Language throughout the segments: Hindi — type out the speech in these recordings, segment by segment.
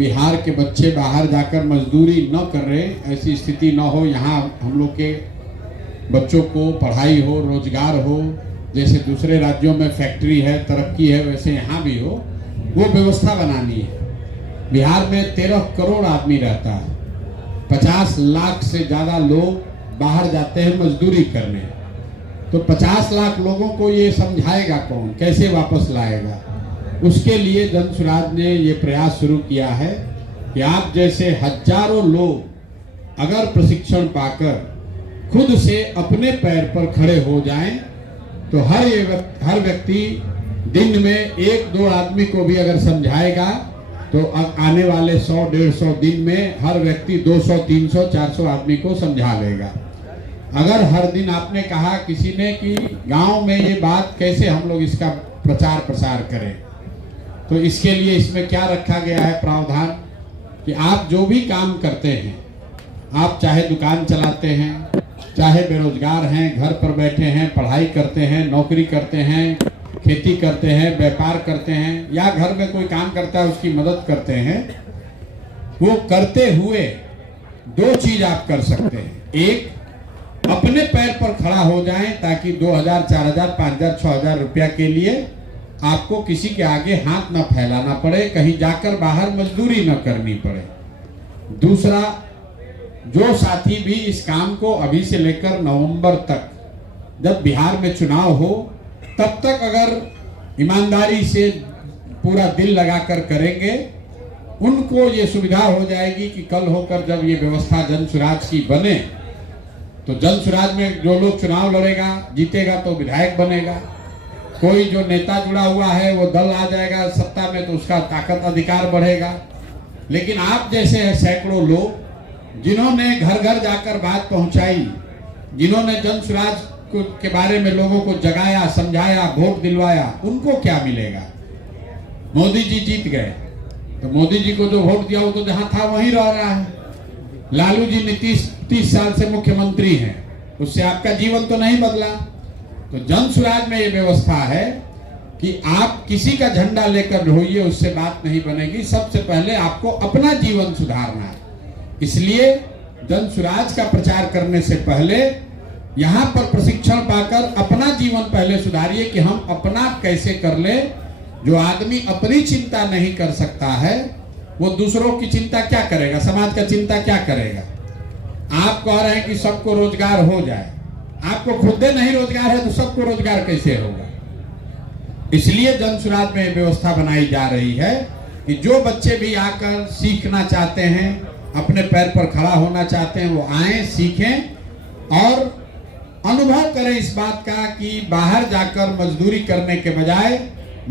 बिहार के बच्चे बाहर जाकर मजदूरी न कर रहे, ऐसी स्थिति न हो। यहाँ हम लोग के बच्चों को पढ़ाई हो, रोजगार हो, जैसे दूसरे राज्यों में फैक्ट्री है, तरक्की है, वैसे यहाँ भी हो, वो व्यवस्था बनानी है। बिहार में 13 करोड़ आदमी रहता है, 50 लाख से ज़्यादा लोग बाहर जाते हैं मजदूरी करने। तो 50 लाख लोगों को ये समझाएगा कौन, कैसे वापस लाएगा? उसके लिए जन सुराज ने ये प्रयास शुरू किया है कि आप जैसे हजारों लोग अगर प्रशिक्षण पाकर खुद से अपने पैर पर खड़े हो जाएं, तो हर व्यक्ति दिन में 1-2 आदमी को भी अगर समझाएगा तो आने वाले 100-150 दिन में हर व्यक्ति 200, 300, 400 आदमी को समझा लेगा। अगर हर दिन आपने कहा किसी ने कि गांव में ये बात कैसे हम लोग इसका प्रचार प्रसार करें, तो इसके लिए इसमें क्या रखा गया है प्रावधान कि आप जो भी काम करते हैं, आप चाहे दुकान चलाते हैं, चाहे बेरोजगार हैं, घर पर बैठे हैं, पढ़ाई करते हैं, नौकरी करते हैं, खेती करते हैं, व्यापार करते हैं, या घर में कोई काम करता है उसकी मदद करते हैं, वो करते हुए 2 चीज आप कर सकते हैं। एक, अपने पैर पर खड़ा हो जाएं ताकि 2000, 4000, 5000, 6000 रुपया के लिए आपको किसी के आगे हाथ न फैलाना पड़े, कहीं जाकर बाहर मजदूरी न करनी पड़े। दूसरा, जो साथी भी इस काम को अभी से लेकर नवंबर तक, जब बिहार में चुनाव हो तब तक अगर ईमानदारी से पूरा दिल लगाकर करेंगे, उनको ये सुविधा हो जाएगी कि कल होकर जब ये व्यवस्था जन सुराज की बने तो जन सुराज में जो लोग चुनाव लड़ेगा, जीतेगा तो विधायक बनेगा, कोई जो नेता जुड़ा हुआ है वो दल आ जाएगा सत्ता में तो उसका ताकत अधिकार बढ़ेगा। लेकिन आप जैसे हैं सैकड़ों लोग जिन्होंने घर घर जाकर बात पहुंचाई, जिन्होंने जन सुराज के बारे में लोगों को जगाया, समझाया, वोट दिलवाया, उनको क्या मिलेगा? मोदी जी जीत गए तो मोदी जी को जो वोट दिया वो तो जहां था वहीं रह रहा है। लालू जी ने 30 साल से मुख्यमंत्री हैं, उससे आपका जीवन तो नहीं बदला। तो जन सुराज में ये व्यवस्था है कि आप किसी का झंडा लेकर रोइए, उससे बात नहीं बनेगी। सबसे पहले आपको अपना जीवन सुधारना है। इसलिए जन सुराज का प्रचार करने से पहले यहाँ पर प्रशिक्षण पाकर अपना जीवन पहले सुधारिए कि हम अपना कैसे कर ले। जो आदमी अपनी चिंता नहीं कर सकता है वो दूसरों की चिंता क्या करेगा, समाज का चिंता क्या करेगा? आप कह रहे हैं कि सबको रोजगार हो जाए, आपको खुद नहीं रोजगार है तो सबको रोजगार कैसे होगा? इसलिए जन सुराज में व्यवस्था बनाई जा रही है कि जो बच्चे भी आकर सीखना चाहते हैं, अपने पैर पर खड़ा होना चाहते हैं, वो आए, सीखें और अनुभव करें इस बात का कि बाहर जाकर मजदूरी करने के बजाय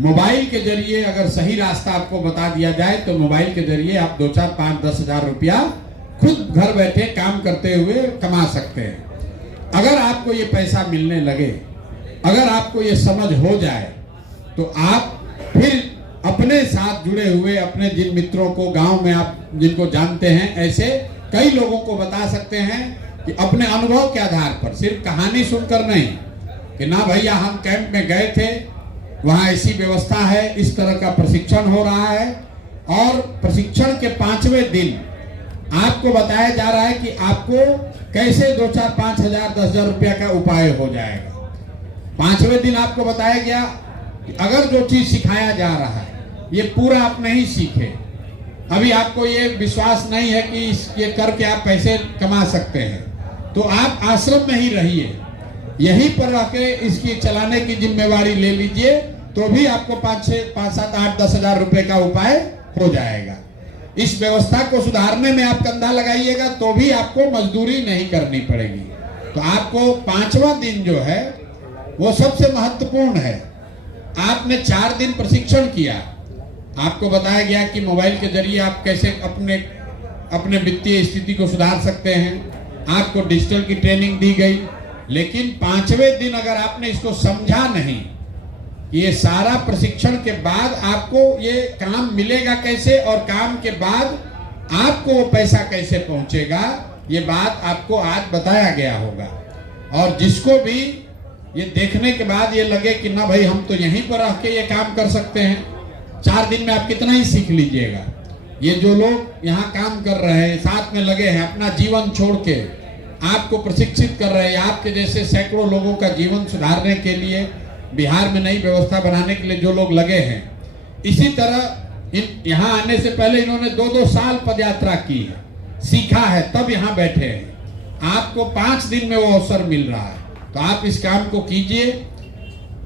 मोबाइल के जरिए अगर सही रास्ता आपको बता दिया जाए तो मोबाइल के जरिए आप 2, 4, 5, 10 हजार रुपया खुद घर बैठे काम करते हुए कमा सकते हैं। अगर आपको ये पैसा मिलने लगे, अगर आपको ये समझ हो जाए, तो आप फिर अपने साथ जुड़े हुए अपने जिन मित्रों को गांव में आप जिनको जानते हैं, ऐसे कई लोगों को बता सकते हैं कि अपने अनुभव के आधार पर, सिर्फ कहानी सुनकर नहीं कि ना भैया हम कैंप में गए थे, वहां ऐसी व्यवस्था है, इस तरह का प्रशिक्षण हो रहा है, और प्रशिक्षण के 5वें दिन आपको बताया जा रहा है कि आपको कैसे 2, 4, 5 हजार, 10 हजार रुपया का उपाय हो जाएगा। 5वें दिन आपको बताया गया कि अगर जो चीज सिखाया जा रहा है ये पूरा आप नहीं सीखे, अभी आपको ये विश्वास नहीं है कि ये करके आप पैसे कमा सकते हैं, तो आप आश्रम में ही रहिए, यहीं पर रह के इसकी चलाने की जिम्मेवारी ले लीजिए, तो भी आपको 5, 7, 8, 10 हजार रुपए का उपाय हो जाएगा। इस व्यवस्था को सुधारने में आप कंधा लगाइएगा तो भी आपको मजदूरी नहीं करनी पड़ेगी। तो आपको 5वां दिन जो है वो सबसे महत्वपूर्ण है। आपने 4 दिन प्रशिक्षण किया, आपको बताया गया कि मोबाइल के जरिए आप कैसे अपने वित्तीय स्थिति को सुधार सकते हैं, आपको डिजिटल की ट्रेनिंग दी गई। लेकिन 5वें दिन अगर आपने इसको समझा नहीं, ये सारा प्रशिक्षण के बाद आपको ये काम मिलेगा कैसे और काम के बाद आपको वो पैसा कैसे पहुंचेगा, ये बात आपको आज बताया गया होगा। और जिसको भी ये देखने के बाद ये लगे कि ना भाई हम तो यहीं पर रह के ये काम कर सकते हैं, 4 दिन में आप कितना ही सीख लीजिएगा, ये जो लोग यहाँ काम कर रहे हैं, साथ में लगे हैं, अपना जीवन छोड़ के आपको प्रशिक्षित कर रहे हैं, आपके जैसे सैकड़ों लोगों का जीवन सुधारने के लिए, बिहार में नई व्यवस्था बनाने के लिए जो लोग लगे हैं, इसी तरह यहाँ आने से पहले इन्होंने 2-2 साल पदयात्रा की है, सीखा है, तब यहाँ बैठे हैं। आपको 5 दिन में वो अवसर मिल रहा है, तो आप इस काम को कीजिए।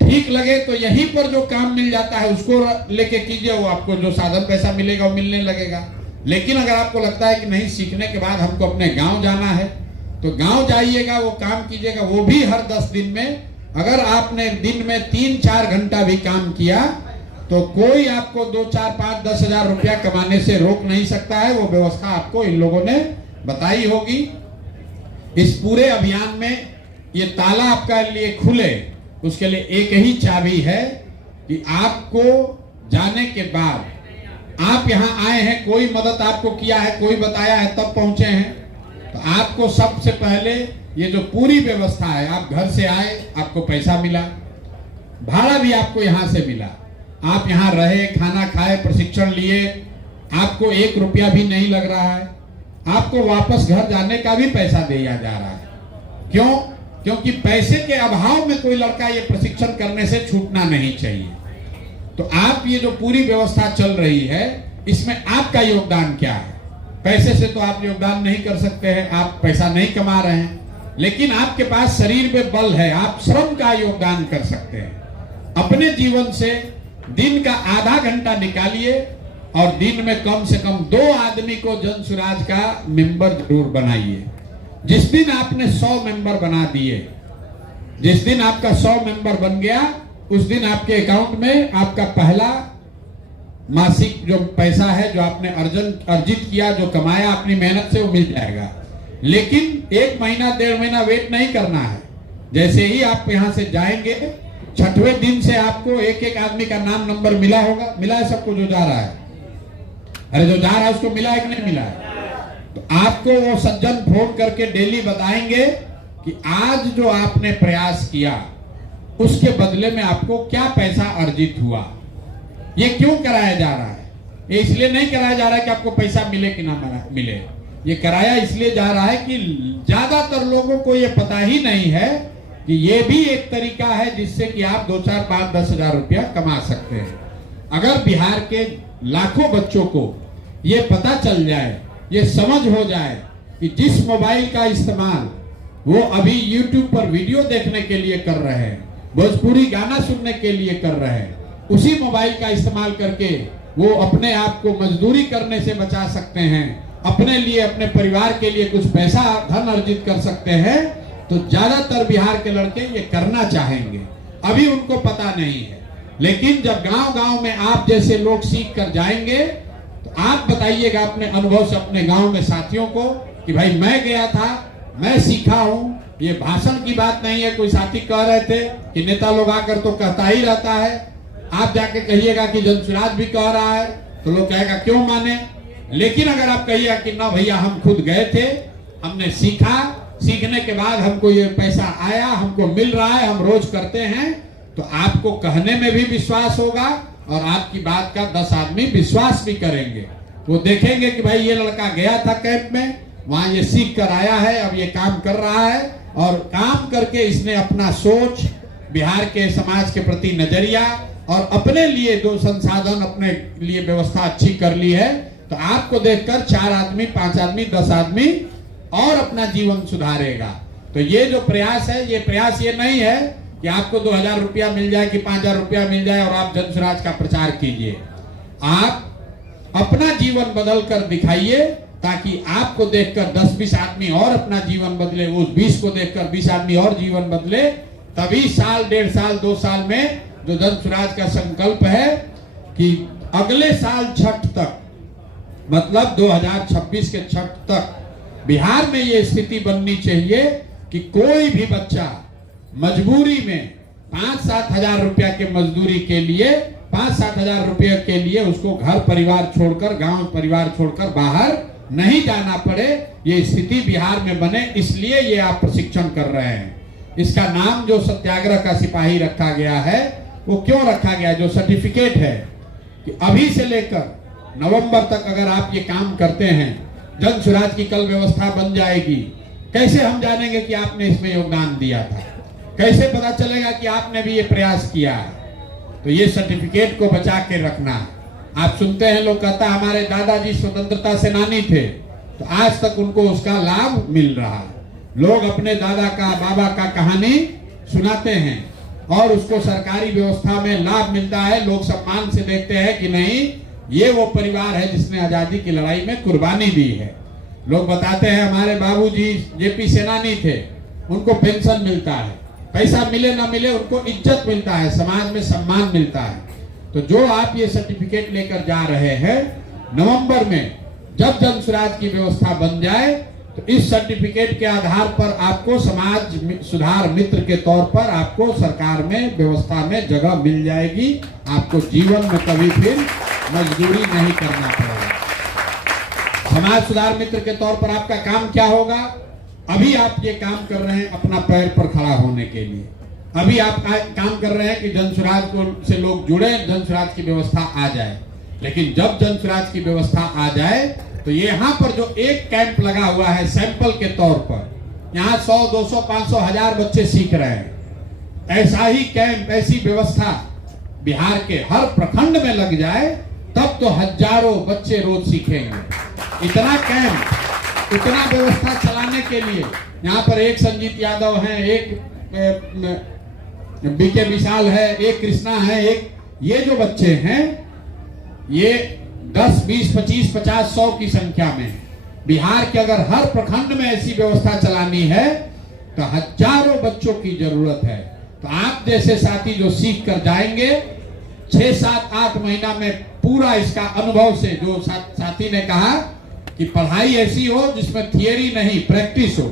ठीक लगे तो यहीं पर जो काम मिल जाता है उसको लेके कीजिए, वो आपको जो साधन पैसा मिलेगा वो मिलने लगेगा। लेकिन अगर आपको लगता है कि नहीं, सीखने के बाद हमको अपने गांव जाना है, तो गांव जाइएगा, वो काम कीजिएगा, वो भी हर 10 दिन में। अगर आपने दिन में 3-4 घंटा भी काम किया तो कोई आपको 2, 4, 5, 10 हजार रुपया कमाने से रोक नहीं सकता है। वो व्यवस्था आपको इन लोगों ने बताई होगी। इस पूरे अभियान में ये ताला आपका लिए खुले, उसके लिए एक ही चाबी है कि आपको जाने के बाद आप यहाँ आए हैं, कोई मदद आपको किया है, कोई बताया है तब पहुंचे हैं, तो आपको सबसे पहले ये जो पूरी व्यवस्था है, आप घर से आए, आपको पैसा मिला, भाड़ा भी आपको यहाँ से मिला, आप यहाँ रहे, खाना खाए, प्रशिक्षण लिए, आपको 1 रुपया भी नहीं लग रहा है, आपको वापस घर जाने का भी पैसा दिया जा रहा है। क्यों? क्योंकि पैसे के अभाव में कोई लड़का ये प्रशिक्षण करने से छूटना नहीं चाहिए। तो आप ये जो पूरी व्यवस्था चल रही है, इसमें आपका योगदान क्या है? पैसे से तो आप योगदान नहीं कर सकते हैं, आप पैसा नहीं कमा रहे हैं, लेकिन आपके पास शरीर में बल है, आप श्रम का योगदान कर सकते हैं। अपने जीवन से दिन का आधा घंटा निकालिए और दिन में कम से कम 2 आदमी को जन सुराज का मेंबर जरूर बनाइए। जिस दिन आपने 100 मेंबर बना दिए, जिस दिन आपका 100 मेंबर बन गया, उस दिन आपके अकाउंट में आपका पहला मासिक जो पैसा है, जो आपने अर्जित किया, जो कमाया अपनी मेहनत से, वो मिल जाएगा। लेकिन 1 महीना 1.5 महीना वेट नहीं करना है। जैसे ही आप यहाँ से जाएंगे, 6वें दिन से आपको एक आदमी का नाम नंबर मिला होगा। मिला है सबको जो जा रहा है? अरे जो जा रहा है उसको मिला है कि नहीं मिला है? तो आपको वो सज्जन फोन करके डेली बताएंगे कि आज जो आपने प्रयास किया उसके बदले में आपको क्या पैसा अर्जित हुआ। ये क्यों कराया जा रहा है? ये इसलिए नहीं कराया जा रहा है कि आपको पैसा मिले कि ना मिले, ये कराया इसलिए जा रहा है कि ज्यादातर लोगों को ये पता ही नहीं है कि ये भी एक तरीका है जिससे कि आप 2, 4, 5, 10 हजार रुपया कमा सकते हैं। अगर बिहार के लाखों बच्चों को ये पता चल जाए, ये समझ हो जाए कि जिस मोबाइल का इस्तेमाल वो अभी YouTube पर वीडियो देखने के लिए कर रहे हैं, भोजपुरी गाना सुनने के लिए कर रहे हैं, उसी मोबाइल का इस्तेमाल करके वो अपने आप को मजदूरी करने से बचा सकते हैं, अपने लिए, अपने परिवार के लिए कुछ पैसा धन अर्जित कर सकते हैं, तो ज्यादातर बिहार के लड़के ये करना चाहेंगे। अभी उनको पता नहीं है, लेकिन जब गांव-गांव में आप जैसे लोग सीख कर जाएंगे तो आप बताइएगा अपने अनुभव से अपने गांव में साथियों को कि भाई मैं गया था, मैं सीखा हूं। ये भाषण की बात नहीं है। कोई साथी कह रहे थे कि नेता लोग आकर तो कहता ही रहता है, आप जाके कहिएगा कि जनसुराज भी कह रहा है तो लोग कहेगा क्यों माने। लेकिन अगर आप कहिएगा कि ना भैया हम खुद गए थे, हमने सीखा, सीखने के बाद हमको ये पैसा आया, हमको मिल रहा है, हम रोज करते हैं, तो आपको कहने में भी विश्वास होगा और आपकी बात का 10 आदमी विश्वास भी करेंगे। वो देखेंगे कि भाई ये लड़का गया था कैंप में, वहां ये सीख कर आया है, अब ये काम कर रहा है और काम करके इसने अपना सोच, बिहार के समाज के प्रति नजरिया और अपने लिए जो संसाधन, अपने लिए व्यवस्था अच्छी कर ली है। तो आपको देखकर 4 आदमी, 5 आदमी, 10 आदमी और अपना जीवन सुधारेगा। तो ये जो प्रयास है, ये प्रयास ये नहीं है कि आपको 2000 रुपया मिल जाए कि 5000 रुपया मिल जाए और आप जनसुराज का प्रचार कीजिए। आप अपना जीवन बदल कर दिखाइए ताकि आपको देखकर 10-20 आदमी और अपना जीवन बदले, उस 20 को देखकर 20 आदमी और जीवन बदले। तभी साल, 1.5 साल, 2 साल में जो जनसुराज का संकल्प है कि अगले साल छठ तक, मतलब 2026 के छठ तक बिहार में ये स्थिति बननी चाहिए कि कोई भी बच्चा मजबूरी में 5-7 हजार रुपया के मजदूरी के लिए, 5-7 हजार रुपये के लिए उसको घर परिवार छोड़कर, गांव परिवार छोड़कर बाहर नहीं जाना पड़े। ये स्थिति बिहार में बने, इसलिए ये आप प्रशिक्षण कर रहे हैं। इसका नाम जो सत्याग्रह का सिपाही रखा गया है, वो क्यों रखा गया? जो सर्टिफिकेट है कि अभी से लेकर नवंबर तक अगर आप ये काम करते हैं, जन स्वराज की कल व्यवस्था बन जाएगी। कैसे हम जानेंगे कि आपने इसमें योगदान दिया था? कैसे पता चलेगा कि आपने भी ये प्रयास किया है? तो ये सर्टिफिकेट को बचा के रखना है। आप सुनते हैं लोग कहता है हमारे दादाजी स्वतंत्रता सेनानी थे, तो आज तक उनको उसका लाभ मिल रहा है। लोग अपने दादा का बाबा का कहानी सुनाते हैं और उसको सरकारी व्यवस्था में लाभ मिलता है। लोग सम्मान से देखते हैं कि नहीं, ये वो परिवार है जिसने आजादी की लड़ाई में कुर्बानी दी है। लोग बताते हैं हमारे बाबूजी जेपी सेनानी थे, उनको पेंशन मिलता है, पैसा मिले ना मिले उनको इज्जत मिलता है, समाज में सम्मान मिलता है। तो जो आप ये सर्टिफिकेट लेकर जा रहे हैं, नवंबर में जब जन स्वराज की व्यवस्था बन जाए तो इस सर्टिफिकेट के आधार पर आपको समाज सुधार मित्र के तौर पर आपको सरकार में व्यवस्था में जगह मिल जाएगी। आपको जीवन में कभी फिर मजदूरी नहीं करना पड़ेगा। समाज सुधार मित्र के तौर पर आपका काम क्या होगा? अभी आप ये काम कर रहे हैं अपना पैर पर खड़ा होने के लिए। अभी आप काम कर रहे हैं कि जन स्वराज को से लोग जुड़े, जन स्वराज की व्यवस्था आ जाए। लेकिन जब जन स्वराज की व्यवस्था आ जाए तो यहाँ पर जो एक कैंप लगा हुआ है सैंपल के तौर पर, यहाँ 100, 200, 500, 1000 बच्चे सीख रहे हैं। ऐसा ही कैंप, ऐसी व्यवस्था बिहार के हर प्रखंड में लग जाए तब तो हजारों बच्चे रोज सीखेंगे। इतना कैंप, इतना व्यवस्था चलाने के लिए यहाँ पर एक संजीत यादव है, एक बीके विशाल है, एक कृष्णा है, एक ये जो बच्चे हैं ये 10, 20, 25, 50, 100 की संख्या में बिहार के अगर हर प्रखंड में ऐसी व्यवस्था चलानी है तो हजारों बच्चों की जरूरत है। तो आप जैसे साथी जो सीख कर जाएंगे 6, 7, 8 महीना में पूरा इसका अनुभव से, जो साथी ने कहा कि पढ़ाई ऐसी हो जिसमें थियरी नहीं प्रैक्टिस हो,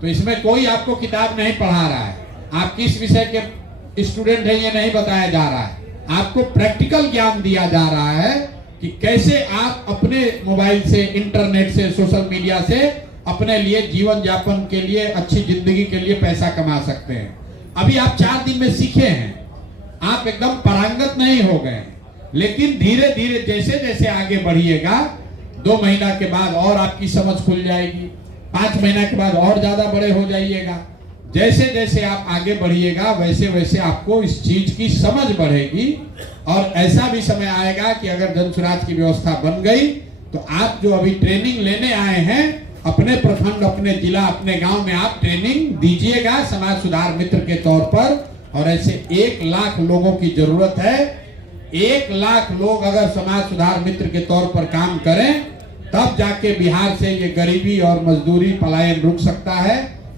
तो इसमें कोई आपको किताब नहीं पढ़ा रहा है, आप किस विषय के स्टूडेंट हैं ये नहीं बताया जा रहा है, आपको प्रैक्टिकल ज्ञान दिया जा रहा है कि कैसे आप अपने मोबाइल से, इंटरनेट से, सोशल मीडिया से अपने लिए जीवन यापन के लिए, अच्छी जिंदगी के लिए पैसा कमा सकते हैं। अभी आप 4 दिन में सीखे हैं, आप एकदम पारंगत नहीं हो गए, लेकिन धीरे धीरे जैसे जैसे आगे बढ़िएगा 2 महीना के बाद और आपकी समझ खुल जाएगी, 5 महीना के बाद और ज्यादा बड़े हो जाइएगा। जैसे जैसे आप आगे बढ़िएगा वैसे वैसे आपको इस चीज की समझ बढ़ेगी। और ऐसा भी समय आएगा कि अगर जन स्वराज की व्यवस्था बन गई तो आप जो अभी ट्रेनिंग लेने आए हैं अपने प्रखंड, अपने जिला, अपने गांव में आप ट्रेनिंग दीजिएगा समाज सुधार मित्र के तौर पर। और ऐसे 1 लाख लोगों की जरूरत है। 1 लाख लोग अगर समाज सुधार मित्र के तौर पर काम करें तब जाके बिहार से ये गरीबी और मजदूरी पलायन रुक सकता है।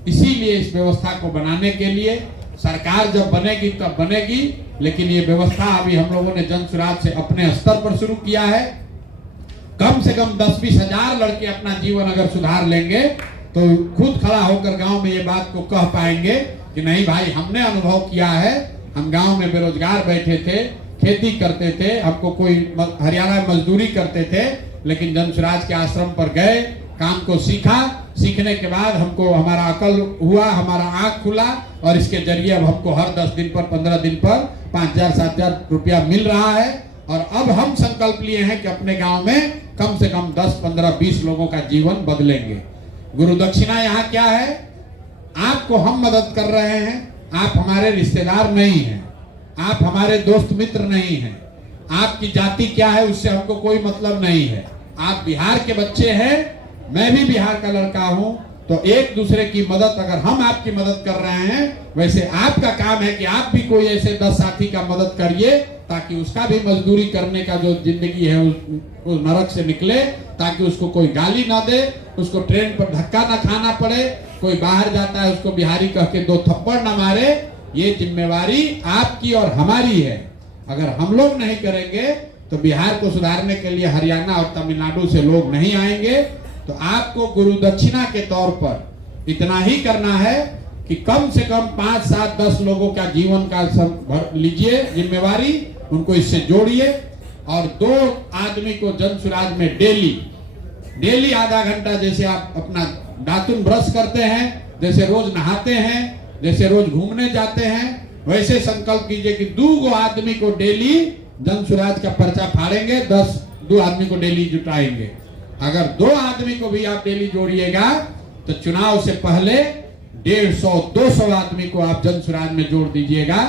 इसीलिए इस व्यवस्था को बनाने के लिए सरकार जब बनेगी तब बनेगी, लेकिन ये व्यवस्था अभी हम लोगों ने जन स्वराज से अपने स्तर पर शुरू किया है। कम से कम 10-20 हजार लड़के अपना जीवन अगर सुधार लेंगे तो खुद खड़ा होकर गांव में ये बात को कह पाएंगे कि नहीं भाई, हमने अनुभव किया है, हम गांव में बेरोजगार बैठे थे, खेती करते थे, हमको कोई हरियाणा में मजदूरी करते थे, लेकिन जन स्वराज के आश्रम पर गए, काम को सीखा, सीखने के बाद हमको हमारा अकल हुआ, हमारा आंख खुला और इसके जरिए अब हमको हर 10 दिन पर, 15 दिन पर 5,000, 7,000 रुपया मिल रहा है। और अब हम संकल्प लिए हैं कि अपने गांव में कम से कम 10, 15, 20 लोगों का जीवन बदलेंगे। गुरु दक्षिणा यहाँ क्या है? आपको हम मदद कर रहे हैं, आप हमारे रिश्तेदार नहीं हैं, आप हमारे दोस्त मित्र नहीं हैं, आपकी जाति क्या है उससे हमको कोई मतलब नहीं है। आप बिहार के बच्चे हैं, मैं भी बिहार का लड़का हूं, तो एक दूसरे की मदद, अगर हम आपकी मदद कर रहे हैं वैसे आपका काम है कि आप भी कोई ऐसे 10 साथी का मदद करिए ताकि उसका भी मजदूरी करने का जो जिंदगी है उस नरक से निकले, ताकि उसको कोई गाली ना दे, उसको ट्रेन पर धक्का ना खाना पड़े, कोई बाहर जाता है उसको बिहारी कह के 2 थप्पड़ ना मारे। ये जिम्मेवारी आपकी और हमारी है। अगर हम लोग नहीं करेंगे तो बिहार को सुधारने के लिए हरियाणा और तमिलनाडु से लोग नहीं आएंगे। तो आपको गुरु दक्षिणा के तौर पर इतना ही करना है कि कम से कम 5, 7, 10 लोगों का जीवन का सब लीजिए जिम्मेवारी, उनको इससे जोड़िए। और 2 आदमी को जन स्वराज में डेली आधा घंटा, जैसे आप अपना दातुन ब्रश करते हैं, जैसे रोज नहाते हैं, जैसे रोज घूमने जाते हैं, वैसे संकल्प कीजिए कि 2 आदमी को डेली जन स्वराज का पर्चा फाड़ेंगे। 2 आदमी को डेली जुटाएंगे। अगर 2 आदमी को भी आप डेली जोड़िएगा तो चुनाव से पहले 150-200 आदमी को आप जन सुराज में जोड़ दीजिएगा।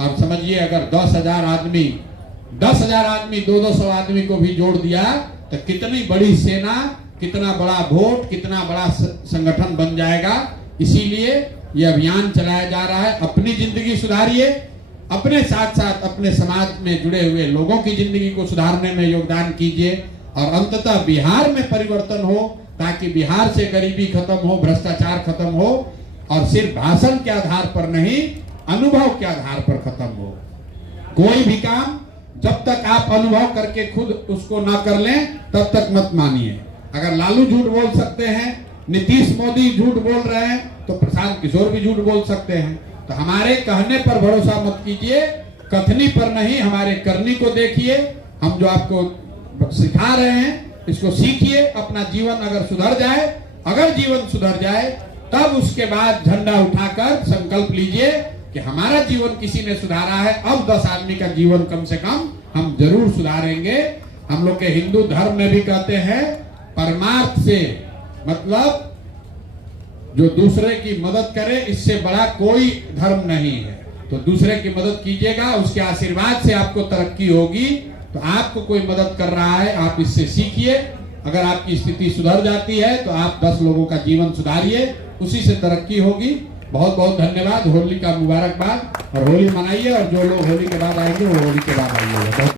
और समझिए अगर 10,000 आदमी 200 आदमी को भी जोड़ दिया तो कितनी बड़ी सेना, कितना बड़ा वोट, कितना बड़ा संगठन बन जाएगा। इसीलिए ये अभियान चलाया जा रहा है। अपनी जिंदगी सुधारिए, अपने साथ साथ अपने समाज में जुड़े हुए लोगों की जिंदगी को सुधारने में योगदान कीजिए और अंततः बिहार में परिवर्तन हो, ताकि बिहार से गरीबी खत्म हो, भ्रष्टाचार खत्म हो और सिर्फ भाषण के आधार पर नहीं, अनुभव के आधार पर खत्म हो। कोई भी काम जब तक आप अनुभव करके खुद उसको ना कर लें तब तक मत मानिए। अगर लालू झूठ बोल सकते हैं, नीतीश मोदी झूठ बोल रहे हैं, तो प्रशांत किशोर भी झूठ बोल सकते हैं। तो हमारे कहने पर भरोसा मत कीजिए, कथनी पर नहीं, हमारे करनी को देखिए। हम जो आपको सिखा रहे हैं इसको सीखिए। अपना जीवन अगर सुधर जाए, अगर जीवन सुधर जाए तब उसके बाद झंडा उठाकर संकल्प लीजिए कि हमारा जीवन किसी ने सुधारा है, अब 10 आदमी का जीवन कम से कम हम जरूर सुधारेंगे। हम लोग के हिंदू धर्म में भी कहते हैं परमार्थ से मतलब जो दूसरे की मदद करे, इससे बड़ा कोई धर्म नहीं है। तो दूसरे की मदद कीजिएगा, उसके आशीर्वाद से आपको तरक्की होगी। तो आपको कोई मदद कर रहा है, आप इससे सीखिए। अगर आपकी स्थिति सुधर जाती है तो आप 10 लोगों का जीवन सुधारिए, उसी से तरक्की होगी। बहुत बहुत धन्यवाद। होली का मुबारकबाद और होली मनाइए। और जो लोग होली के बाद आएंगे वो होली के बाद आइएगा।